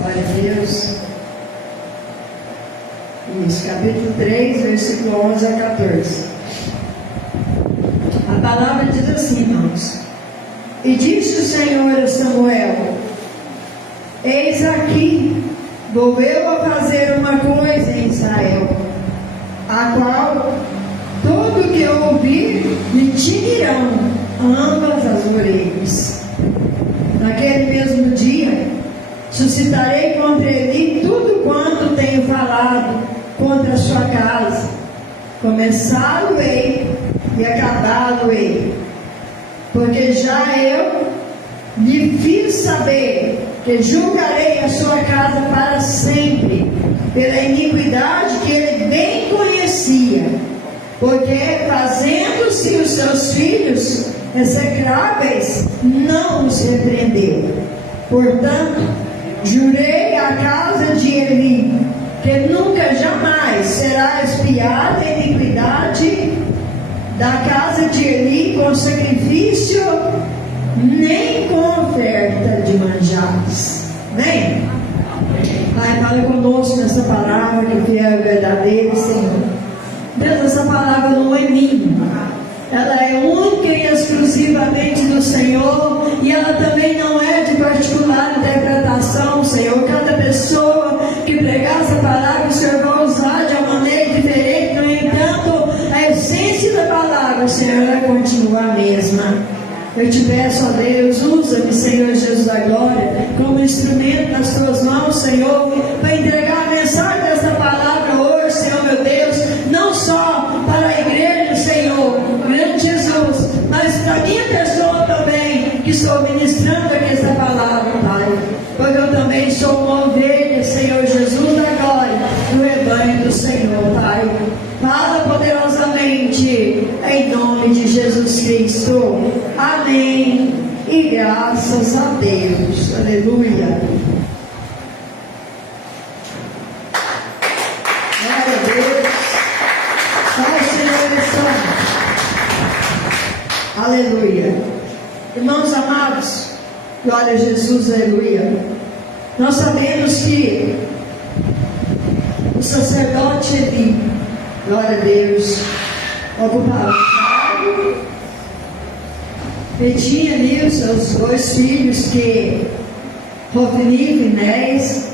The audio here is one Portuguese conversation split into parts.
Glória a Deus. Isso, capítulo 3, versículo 11 a 14. A palavra diz assim, irmãos: E disse o Senhor a Samuel: Eis aqui, vou eu a fazer uma coisa em Israel, a qual todo que ouvir lhe tirarão ambas as orelhas. Naquele mesmo dia suscitarei contra ele tudo quanto tenho falado contra a sua casa, começá-lo-ei e acabá-lo-ei, porque já eu lhe fiz saber que julgarei a sua casa para sempre, pela iniquidade que ele bem conhecia, porque fazendo-se os seus filhos execráveis, não os repreendeu. Portanto, jurei à casa de Eli, que nunca jamais será expiada a iniquidade da casa de Eli com sacrifício, nem com oferta de manjares. Amém? Pai, fala conosco nessa palavra que é verdadeira, Senhor. Deus, essa palavra não é minha, ela é única e exclusivamente do Senhor, e ela também não é de particular interpretação, Senhor. Cada pessoa que pregar essa palavra, o Senhor vai usar de uma maneira diferente. No entanto, a essência da palavra, Senhor, ela continua a mesma. Eu te peço, ó Deus, usa-me, Senhor Jesus da glória, como instrumento nas tuas mãos, Senhor, para entregar a mensagem dessa palavra hoje, Senhor meu Deus, não só para a igreja, Senhor, grande Jesus, mas para a minha pessoa também, que estou ministrando aqui essa palavra, Pai, porque eu também sou uma ovelha, Senhor Jesus da glória, do rebanho do Senhor, Pai. Fala poderosamente, em nome de Jesus Cristo. Amém. E graças a Deus. Aleluia. Glória a Deus. Vai, Senhor, Santo. Aleluia. Irmãos amados, glória a Jesus, aleluia. Nós sabemos que o sacerdote Eli, glória a Deus, ocupava o cargo, e tinha ali os seus dois filhos, que Hofni e Finéias,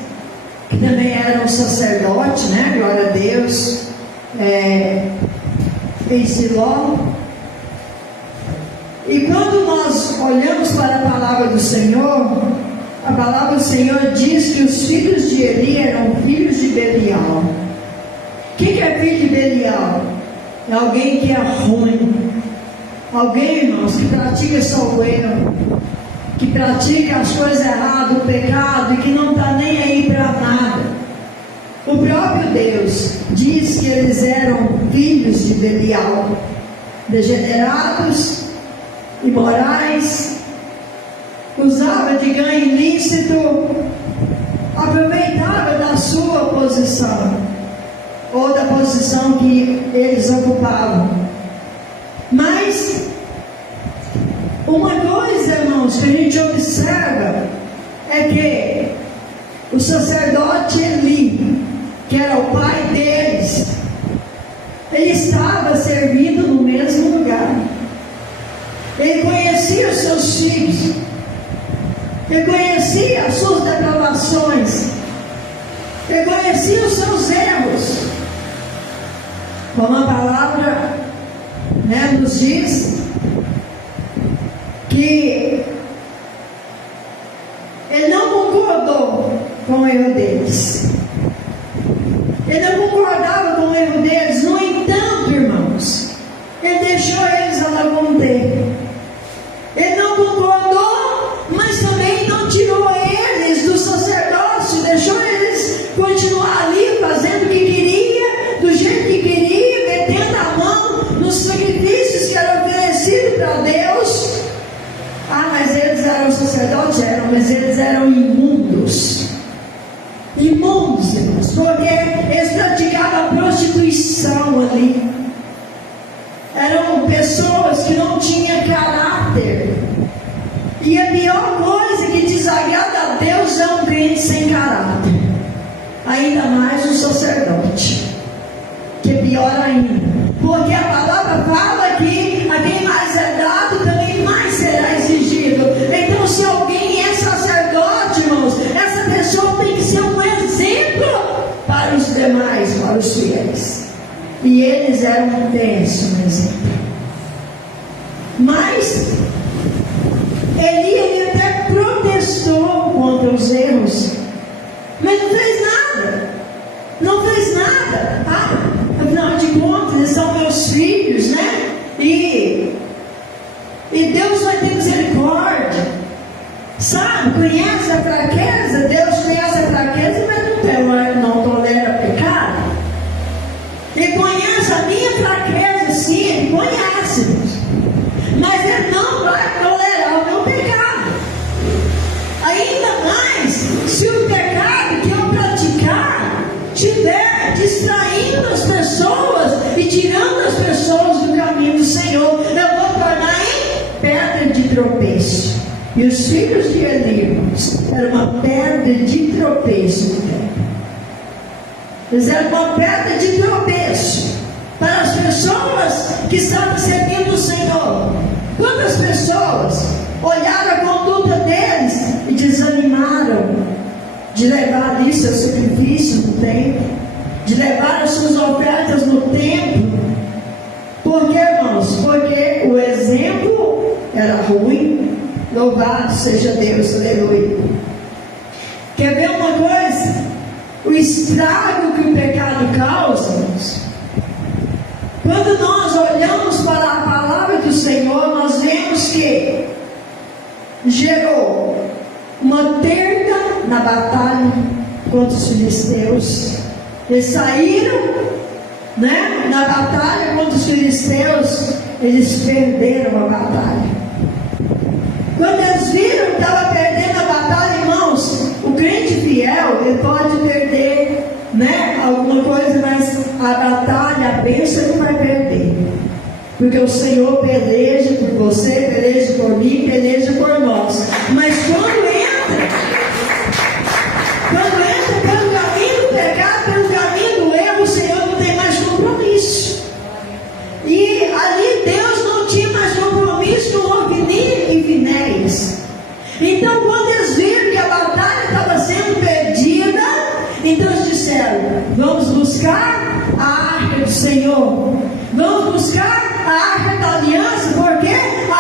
que também eram sacerdotes, né? Glória a Deus, em Siló. E quando nós olhamos para a palavra do Senhor, a palavra do Senhor diz que os filhos de Eli eram filhos de Belial. O que é filho de Belial? É alguém que é ruim, alguém, irmãos, que pratica só o erro, que pratica as coisas erradas, o pecado, e que não está nem aí para nada. O próprio Deus diz que eles eram filhos de Belial, degenerados, imorais, usava de ganho ilícito, aproveitava da sua posição, ou da posição que eles ocupavam. Mas uma coisa, irmãos, que a gente observa é que o sacerdote Eli, que era o pai deles, ele estava servindo no mesmo lugar. Ele conhecia os seus filhos, ele conhecia as suas depravações, ele conhecia os seus erros. Como a palavra, né, nos diz que ele não concordou com o erro deles. Ele não concordava com o erro deles. No entanto, irmãos, ele deixou eles a cometer. Ele não concordou, mas também não tirou eles do sacerdócio, deixou eles continuar ali fazendo o que queria, do jeito que queria, metendo a mão nos sacrifícios que eram oferecidos para Deus. Ah, mas eles eram sacerdotes? Eram, mas eles eram imundos. Imundos, irmãos, porque eles praticavam prostituição ali. Eram pessoas que não tinham caráter. E a pior coisa que desagrada a Deus é um crente totalmente sem caráter. Ainda mais o sacerdote, que é pior ainda, porque a palavra fala que a quem mais é dado, também mais será exigido. Então, se alguém é sacerdote, irmãos, essa pessoa tem que ser um exemplo para os demais, para os fiéis. E eles eram um péssimo exemplo. Mas Eli até protestou contra os erros, mas não fez nada. Não fez nada. Afinal de contas, eles são meus filhos, né? E Deus vai ter misericórdia. Sabe? Conhece a fraqueza. Deus conhece a fraqueza, mas não tolera pecado. Ele conhece a minha fraqueza, sim, Ele conhece. Mas Ele não vai tolerar o meu pecado. Ainda mais se o pecado que eu praticar estiver distraindo as pessoas e tirando as pessoas do caminho do Senhor, eu vou tornar em pedra de tropeço. E os filhos de Eli eram uma pedra de tropeço. Eles eram uma pedra de tropeço para as pessoas que estavam servindo o Senhor. Quantas pessoas olharam a conduta deles e desanimaram de levar ali seus sacrifícios no templo, de levar as suas ofertas no templo? Por que, irmãos? Porque o exemplo era ruim. Louvado seja Deus, aleluia. Quer ver uma coisa? O estrago que o pecado causa, irmãos. Quando nós olhamos para a palavra do Senhor, nós vemos que gerou uma perda na batalha contra os filisteus. Eles saíram, né, na batalha contra os filisteus, eles perderam a batalha. Quando eles viram que estava perdendo a batalha, irmãos, o crente fiel, ele pode perder, né, alguma coisa, mas a batalha, a bênção não vai perder. Porque o Senhor peleja por você, peleja por mim, peleja por nós. Mas quando entra pelo caminho do pecado, pelo caminho do erro, o Senhor não tem mais compromisso. E ali Deus não tinha mais compromisso com Ofni e Finéias. Então, quando eles viram que a batalha estava sendo perdida, então eles disseram: vamos buscar a arca do Senhor, vamos buscar a arca da aliança, porque a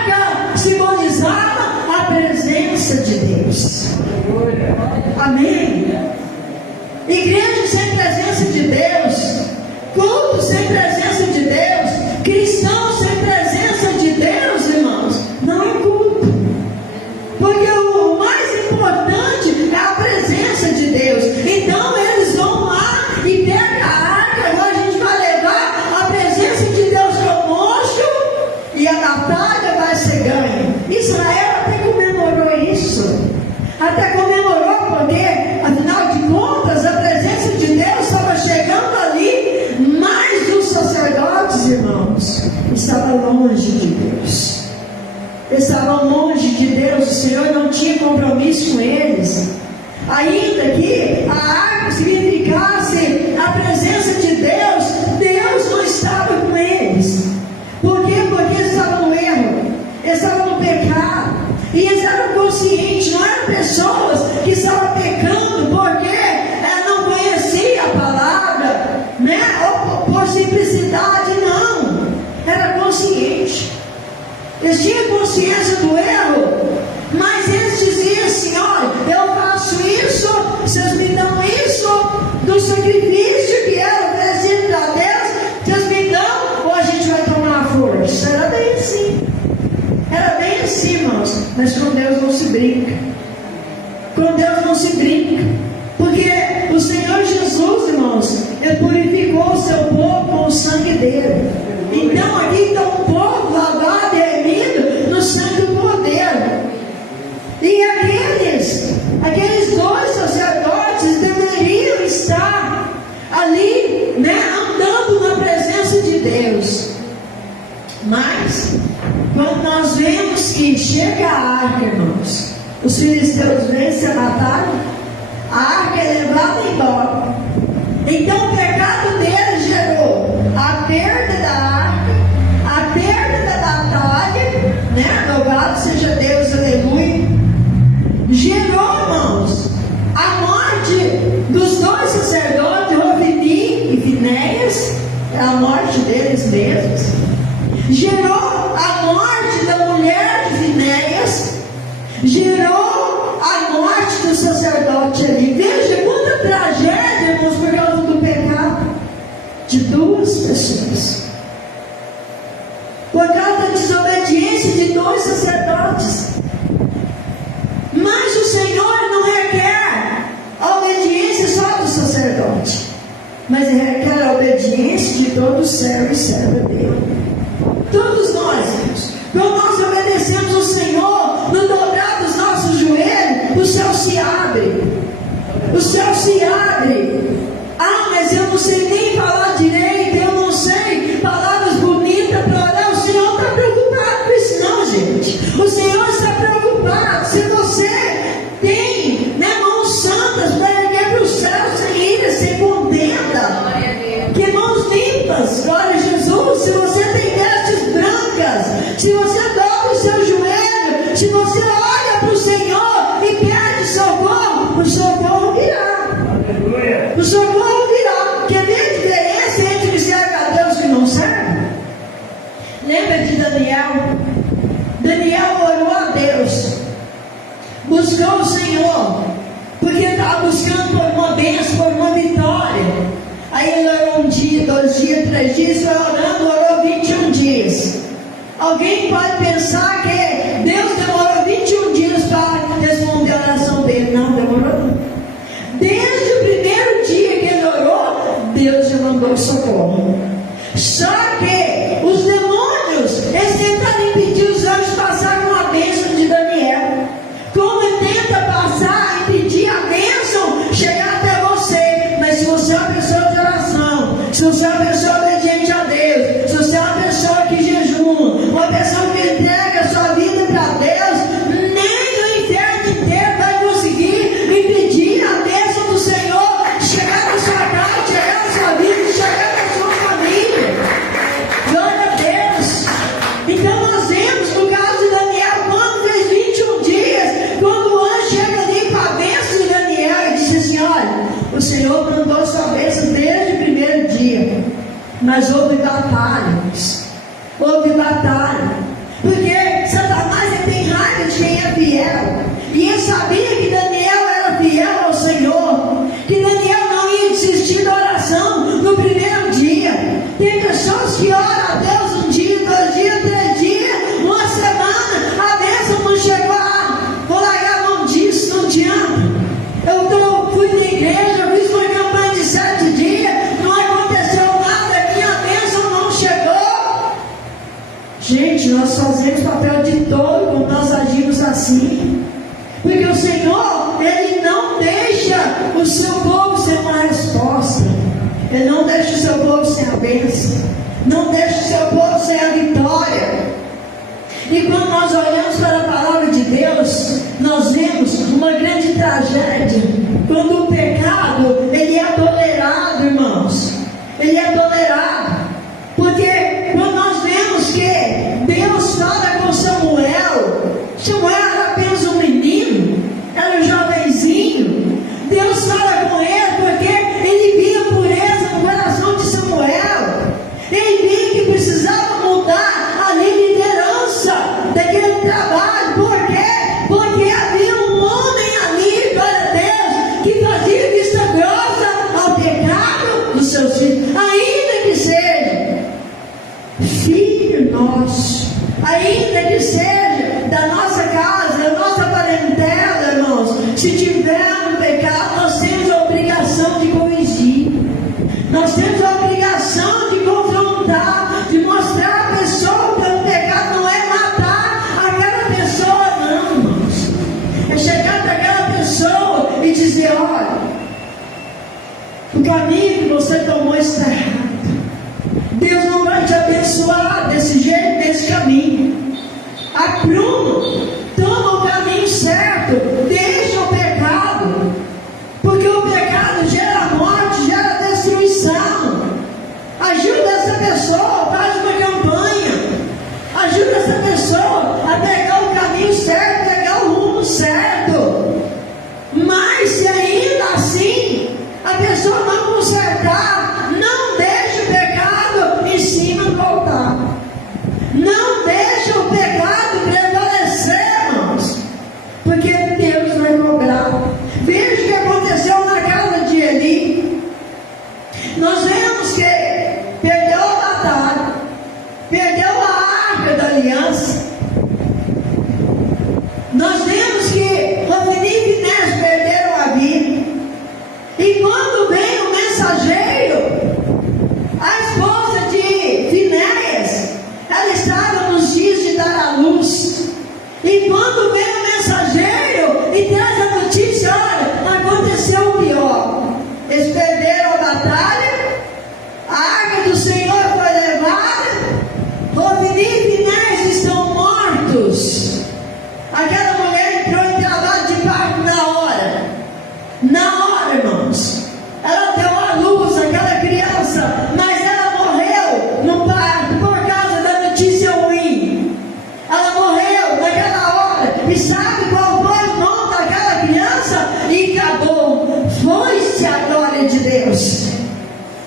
arca simbolizava a presença de Deus. Amém? Igreja sem presença de Deus, culto sem presença de Deus, cristão sem presença de Deus, irmãos, não é culto. Porque o mais importante é a presença de Deus. Então eles vão lá e pegam a arca. Agora a gente vai levar a presença de Deus conosco e a batalha vai ser ganha. Israel até comemorou isso. Até comemorou porque, afinal de contas, a presença de Deus estava chegando ali. Mas os sacerdotes, irmãos, estavam longe de Deus. Estavam longe de Deus. O Senhor não tinha compromisso com eles. Ainda que a arca significasse a presença de Deus, Deus não estava com eles. Por quê? Porque eles estavam no erro, eles estavam no pecado, e eles eram conscientes. Não eram pessoas que estavam pecando porque não conheciam a palavra, né? Ou por simplicidade, não. Era consciente. Eles tinham consciência do erro, mas eles diziam assim: olha, eu faço isso, vocês me dão isso, do sacrifício que era oferecido para Deus, vocês me dão, ou a gente vai tomar força. Era bem assim. Era bem assim, irmãos. Mas com Deus não se brinca. Com Deus não se brinca. Porque o Senhor Jesus, irmãos, Ele purificou o seu povo com o sangue dele. Então aqui está um povo lavado e remido no sangue do Cordeiro. E aqueles dois sacerdotes deveriam estar ali, né, andando na presença de Deus. Mas quando nós vemos que chega a arca, irmãos, os filisteus vencem a batalha, levado embora. Então o pecado deles gerou a perda da arca, a perda da batalha, né? Louvado seja Deus, aleluia. Gerou, irmãos, a morte dos dois sacerdotes, Ofni e Finéias, a morte deles mesmos. Gerou a morte da mulher de Finéias, gerou a morte do sacerdote ali. Veja quanta tragédia, irmãos, por causa do pecado de duas pessoas, por causa da desobediência de dois sacerdotes. Mas o Senhor não requer a obediência só do sacerdote, mas Ele requer a obediência de todo servo e serva dele. Todos nós, irmãos, quando nós obedecemos o Senhor, no dobrar dos nossos joelhos, o céu se abre. O céu se abre. Ah, mas eu não sei nem falar direito, eu não sei palavras bonitas para orar. O Senhor está preocupado com isso, não, gente. O Senhor está preocupado. Se você tem, né, mãos santas para erguer para o céu, sem ira, sem contenda, que mãos limpas, glória a Jesus. Se você tem vestes brancas, se você dobra o seu joelho, se você olha para o Senhor e pede socorro, o socorro virá. Aleluia. O socorro virá. Quer ver a diferença entre que serve a Deus e que não serve? Lembra de Daniel? Daniel orou a Deus, buscou o Senhor, porque estava buscando por uma bênção, por uma vitória. Aí ele orou 1 dia, 2 dias, 3 dias, foi orando, orou 21 dias. Alguém pode pensar que Deus demorou 21 dias para responder a oração dele. Não, demorou não. Desde o primeiro dia que ele orou, Deus já mandou socorro. Só que os demônios, eles tentaram impedir os anjos de passar com a bênção de Daniel. Como ele tenta passar, impedir a bênção chegar até você. Mas se você é uma pessoa de oração, se você é uma pessoa obediente a Deus, se você é uma pessoa que jejuma, uma pessoa que entrega a sua vida para Deus, nem o inferno inteiro vai conseguir impedir a bênção do Senhor chegar na sua casa, chegar na sua vida, chegar na sua família. Glória a Deus. Então nós vemos no caso de Daniel, quando fez 21 dias, quando o anjo chega ali com a bênção de Daniel e disse assim: olha, o Senhor mandou sua bênção desde o primeiro dia, mas houve batalhas. Houve batalha, porque Satanás tem raiva de quem é fiel, e ele sabia que Daniel era fiel ao Senhor, que Daniel não ia desistir da oração no primeiro dia. Tem pessoas que oram a Deus 1 dia, 2 dias, 3 dias, uma semana, a bênção não chegou. Vou largar a mão disso, não adianta. Fui na igreja, fiz uma campanha de 7 dias, não aconteceu nada, minha bênção não chegou. Gente, nós fazemos papel de tolo quando nós agimos assim, porque o Senhor, Ele não deixa o seu povo sem uma resposta, Ele não deixa o seu povo sem a bênção, não deixa o seu povo sem a vitória. E quando nós olhamos para a palavra de Deus, nós vemos uma grande tragédia, quando o pecado, ele é tolerado, irmãos, ele é tolerado, porque quando nós vemos que Deus fala com Samuel era apenas um menino, era um jovenzinho, Deus fala com ele porque ele via pureza no coração de Samuel, ele via que precisava mudar a liderança daquele trabalho. Por quê? Porque havia um homem ali, para Deus, que fazia vista grossa ao pecado dos seus filhos, ainda que seja filho nosso, ainda que seja da nossa casa, da nossa parentela, irmãos. Se tiver um pecado, nós temos a obrigação de corrigir, nós temos a obrigação de confrontar, de mostrar a pessoa que o pecado não é matar aquela pessoa, não, irmãos. É chegar para aquela pessoa e dizer: olha, o caminho que você tomou está errado. Deus não vai te abençoar desse jeito, desse caminho. Apruma, toma o caminho certo, deixa o pecado, porque o pecado Deus?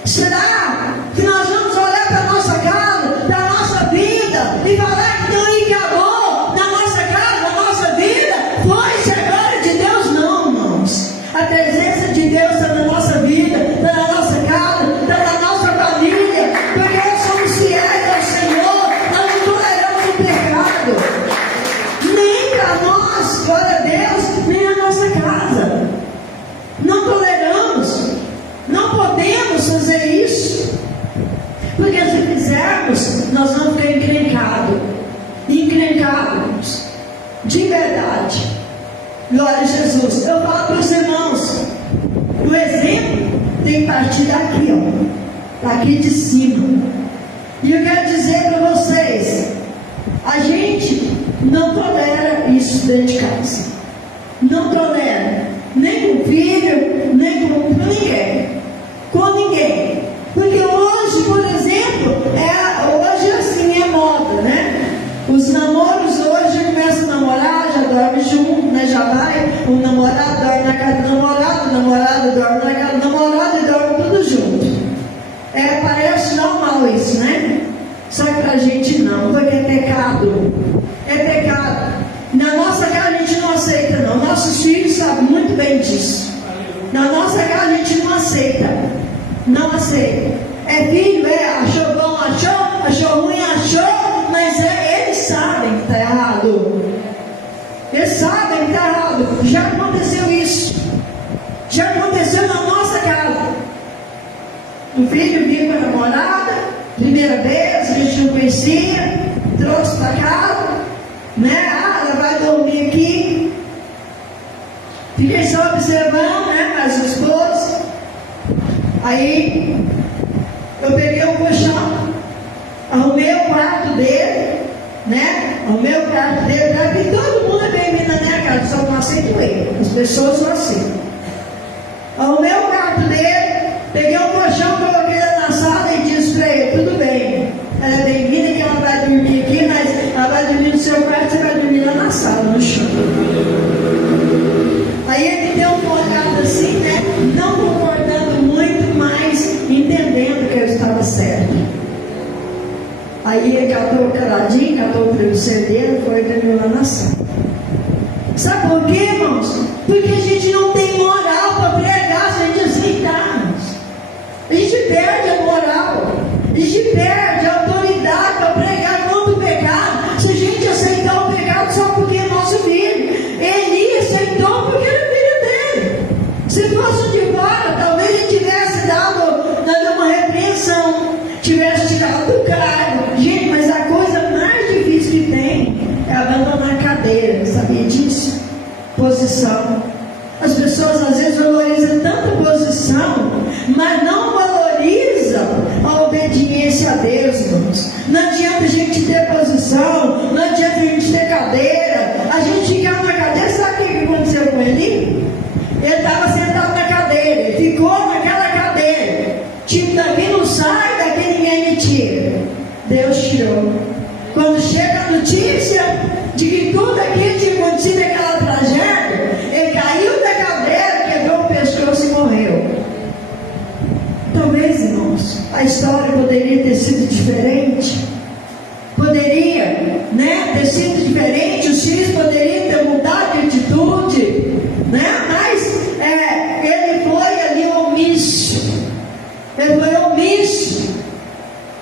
Será que nós vamos olhar para a nossa casa, para a nossa vida e falar que não acabou na nossa casa, na nossa vida? Foi-se a glória de Deus? Não, irmãos. A presença de Deus está na nossa vida, está na nossa casa, está na nossa família, porque nós somos fiéis ao Senhor, nós não toleramos o pecado, nem para nós, glória a Deus, nem na nossa casa. Não toleramos, não podemos fazer isso, porque se fizermos, nós vamos ficar encrencados, de verdade. Glória a Jesus. Eu falo para os irmãos, o exemplo tem que partir daqui, ó, daqui de cima. E eu quero dizer para vocês, a gente não tolera isso dentro de casa, não tolera, nem com o filho, nem com ninguém, porque hoje, por exemplo, hoje assim é moda, né? Os namoros hoje já começam a namorar, já dorme junto, né? Já vai, o namorado dorme na casa do namorado, o namorado dorme na casa do namorado e dorme tudo junto. Parece normal isso, né? Só que pra gente não, porque é pecado. É pecado. Na nossa casa a gente não aceita, não. Nossos filhos sabem muito bem disso. Na nossa casa a gente não aceita. Não aceita. É filho, achou bom, achou ruim, mas eles sabem que está errado. Eles sabem que está errado. Já aconteceu isso. Já aconteceu na nossa casa. O filho vinha com a namorada, primeira vez, a gente não conhecia, trouxe para casa, né? Ela vai dormir aqui. Fiquei só observando, né? Mas os esposos. Aí eu peguei o colchão, arrumei o quarto dele, né? Arrumei o quarto dele, para que todo mundo é bem-vindo na minha casa, só não aceito ele, as pessoas não aceitam. Arrumei o quarto dele, peguei o colchão, coloquei ele na sala e disse para ele: tudo bem, ela é bem-vinda, que ela vai dormir aqui, mas ela vai dormir no seu quarto, você vai dormir lá na sala, no chão. Aí ele deu uma olhada assim, né? Não concordando muito, mas entendendo que eu estava certo. Aí ele catou o caladinho, catou o travesseiro dele, foi e dormiu lá na sala. Sabe por quê, irmãos? Porque a gente não tem moral para pregar se a gente aceitarmos. A gente perde a moral, a gente perde a autoridade para pregar contra o pecado se a gente aceitar o pecado só porque é nosso filho. Ele aceitou porque era filho dele. Se fosse de fora, talvez ele tivesse dado uma repreensão, tivesse tirado do cargo. Gente, mas a coisa mais difícil que tem é abandonar a cadeira, sabia disso? Posição. As pessoas às vezes valorizam tanto a posição, mas não valorizam a obediência a Deus, irmãos. Não adianta a gente ter posição, não adianta a gente ter cadeira, a gente ficar na cadeira. Sabe o que aconteceu com ele? Ele estava sentado na cadeira, ele ficou naquela cadeira. Tipo, daqui não sai, daqui ninguém me tira. Deus tirou. Quando chega a notícia de que tudo aquilo tinha acontecido naquela tragédia, ele caiu da cadeira, quebrou o pescoço e morreu. Talvez, irmãos, a história poderia ter sido diferente. Poderia, né, ter sido diferente. Os filhos poderiam ter mudado de atitude, né? Mas ele foi ali omisso. Ele foi omisso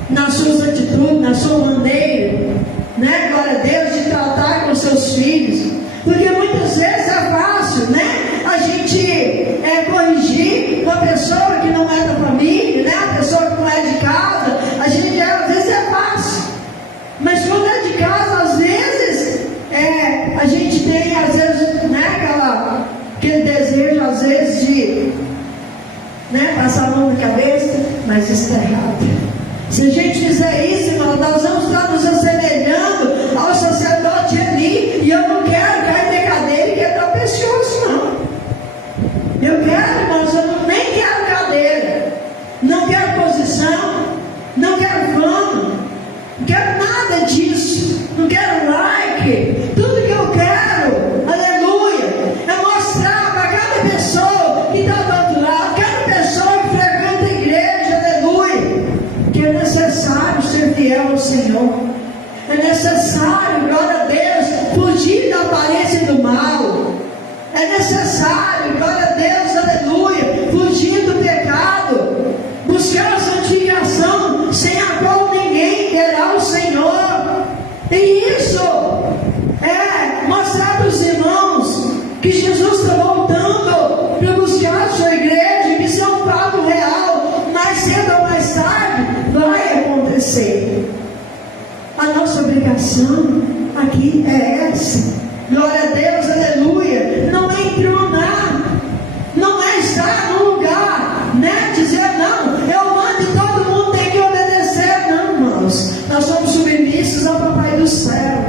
nas suas atitudes, na sua maneira, né? Glória a Deus, de tratar com seus filhos. Porque muitas vezes é fácil, né? A gente corrigir uma pessoa que não é da família, né? A pessoa que não é de casa. A gente às vezes é fácil. Mas quando é de casa, às vezes a gente tem, às vezes, né, aquele desejo, às vezes, de, né, passar a mão na cabeça, mas isso está errado. Se a gente fizer isso, irmão, nós vamos estar nos assemelhando ao sacerdote ali. E eu não quero cair na cadeira e quebrar o pescoço, não. Eu quero, irmãos, eu nem quero cadeira, não quero posição, não quero fama, não quero nada disso, não quero like. Tudo que eu quero, aleluia, é mostrar para cada pessoa que está do outro lado, cada pessoa que necessário, glória a Deus, fugir da aparência do mal. É necessário, glória a Deus, aleluia, fugir do pecado, buscar a santificação, sem a qual ninguém terá o Senhor. E isso é mostrar para os irmãos que Jesus está voltando para buscar a sua igreja, que isso é um fato real, mais cedo ou mais tarde vai acontecer. A nossa obrigação aqui é essa. Glória a Deus, aleluia. Não é entronar, não é estar no lugar, né? Dizer não, eu mando e todo mundo tem que obedecer. Não, irmãos, nós somos submissos ao Papai do céu.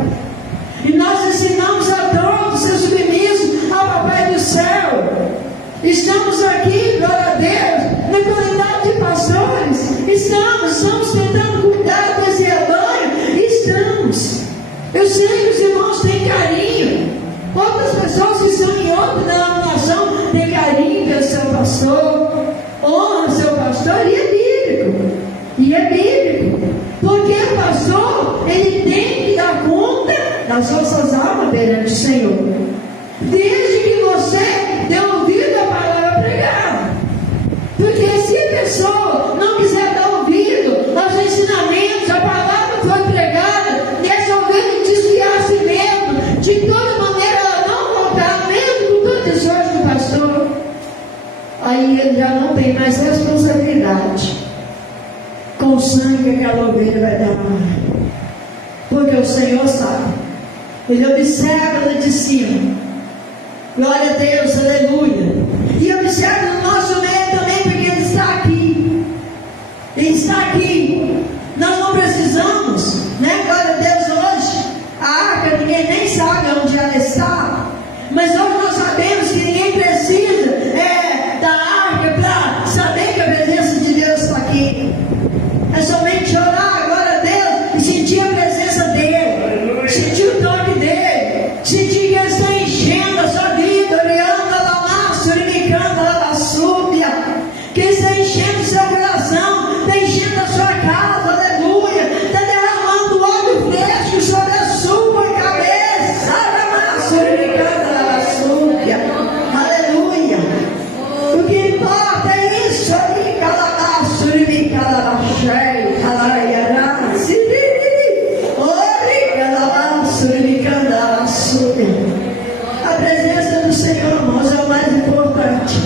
E nós ensinamos a todos ser submissos ao Papai do céu. Estamos aqui, glória a Deus, na qualidade de pastores. Estamos tentando cuidar desse rebanho. Estamos. Eu sei que os irmãos têm carinho. Outras pessoas que estão em outra denominação têm carinho pelo seu pastor, honra seu pastor, e é bíblico. E é bíblico. Porque o pastor, ele tem que dar conta das nossas almas perante o Senhor. Desde que você dê ouvido à palavra pregada. Porque se a pessoa não quiser dar ouvido aos ensinamentos, a palavra foi pregada, resolvendo desviar-se mesmo, de toda maneira ela não voltar, mesmo com todo esforço do pastor, aí ele já não tem mais responsabilidade com o sangue que aquela ovelha vai derramar. Porque o Senhor sabe, Ele observa lá de cima. Glória a Deus, aleluia. E observa no nosso meio também, porque Ele está aqui. Ele está aqui. Nós não precisamos, né? Glória a Deus, hoje a arca ninguém nem sabe onde ela está. Mas hoje nós sabemos que ninguém precisa da arca para saber que a presença de Deus está aqui. É somente orar, glória a Deus, e sentir a presença dEle, sentir o toque dEle, sentir que Ele está enchendo a sua vida, orando a lamácia, oricando a lavassúbia, que Ele está enchendo o seu coração, está enchendo a sua casa, aleluia, está derramando óleo fresco sobre a sua cabeça, oricando a lavassúbia, aleluia. O que importa é isso, oricando a lavassúbia, oricando a lavassúbia. A presença do Senhor, irmãos, é o mais importante.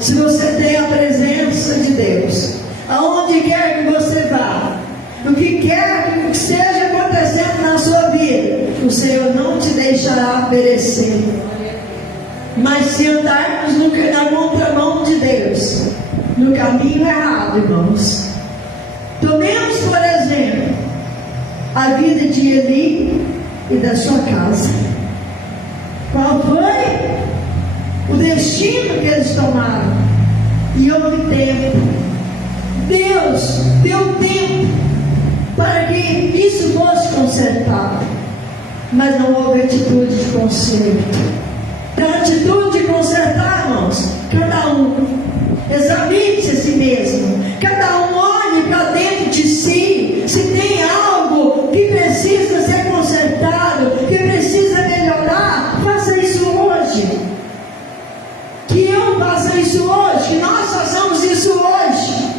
Se você tem a presença de Deus, aonde quer que você vá, o que quer que esteja acontecendo na sua vida, o Senhor não te deixará perecer. Mas se andarmos na contramão de Deus, no caminho errado, irmãos, tomemos, por exemplo, a vida de Eli e da sua casa. Qual foi o destino que eles tomaram? E houve tempo. Deus deu tempo para que isso fosse consertado, mas não houve atitude de conserto. A atitude de consertar, irmãos, cada um examine-se a si mesmo, cada um olhe para dentro de si, se tem algo que precisa ser consertado, que precisa melhorar, faça isso hoje. Que eu faça isso hoje, que nós façamos isso hoje.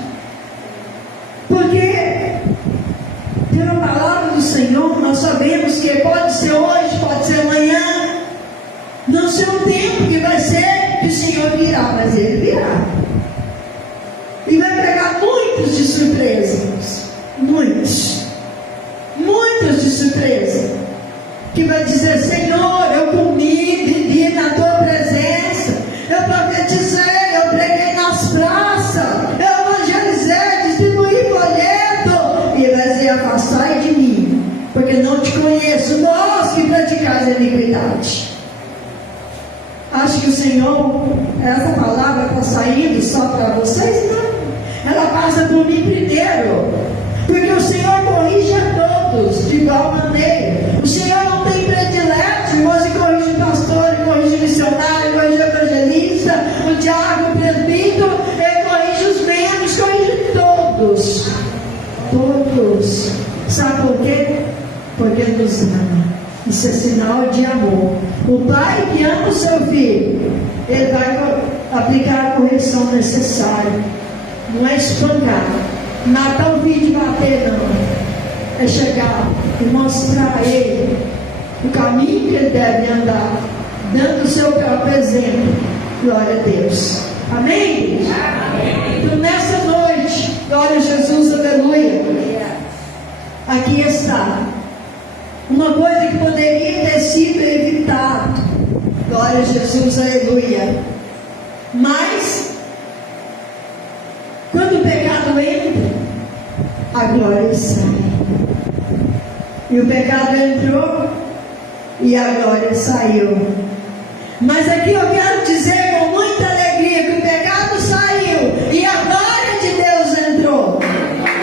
Porque pela palavra do Senhor nós sabemos que pode ser hoje, pode ser amanhã, não sei o tempo que vai ser que o Senhor virá, mas Ele virá. E vai pegar muitos de surpresa, muitos de surpresa, que vai dizer: Senhor, eu comi, vivi na Tua presença, eu profetizei, eu preguei nas praças, eu evangelizei, distribuí folheto, e Ele vai dizer: afastai de mim, porque não te conheço, vós que praticais a iniquidade. Acho que o Senhor, essa palavra está saindo só para vocês? Não, ela passa por mim primeiro, porque o Senhor corrige a todos de igual maneira. O Senhor não tem predileto, irmãos, e corrige o pastor, e corrige o missionário, e corrige o evangelista, o diácono, o presbítero, e corrige os membros, corrige todos. Sabe por quê? Porque nos ama. Isso é sinal de amor. O pai que ama o seu filho, ele vai aplicar a correção necessária. Não é espancar, matar o filho de bater, não. É chegar e mostrar a ele o caminho que ele deve andar, dando o seu próprio exemplo. Glória a Deus. Amém? Amém. Então nessa noite, glória a Jesus, aleluia. Aqui está uma coisa que poderia ter sido evitado. Glória a Jesus, aleluia. Mas quando o pecado entra, a glória sai. E o pecado entrou e a glória saiu. Mas aqui eu quero dizer com muita alegria que o pecado saiu e a glória de Deus entrou.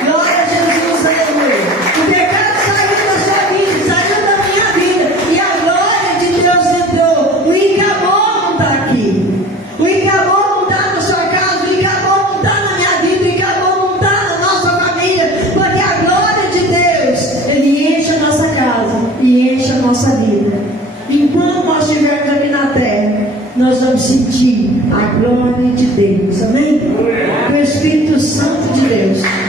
Glória a Jesus, aleluia. O pecado saiu da sua vida, saiu da minha vida e a glória de Deus entrou. O Icabô não está aqui. O Icabô não está na sua casa, o Icabô não está na minha vida, o Icabô não está na nossa família, porque a glória de Deus, Ele enche a nossa casa e enche a nossa vida. Enquanto nós estivermos aqui na terra, nós vamos sentir a glória de Deus, amém? O Espírito Santo de Deus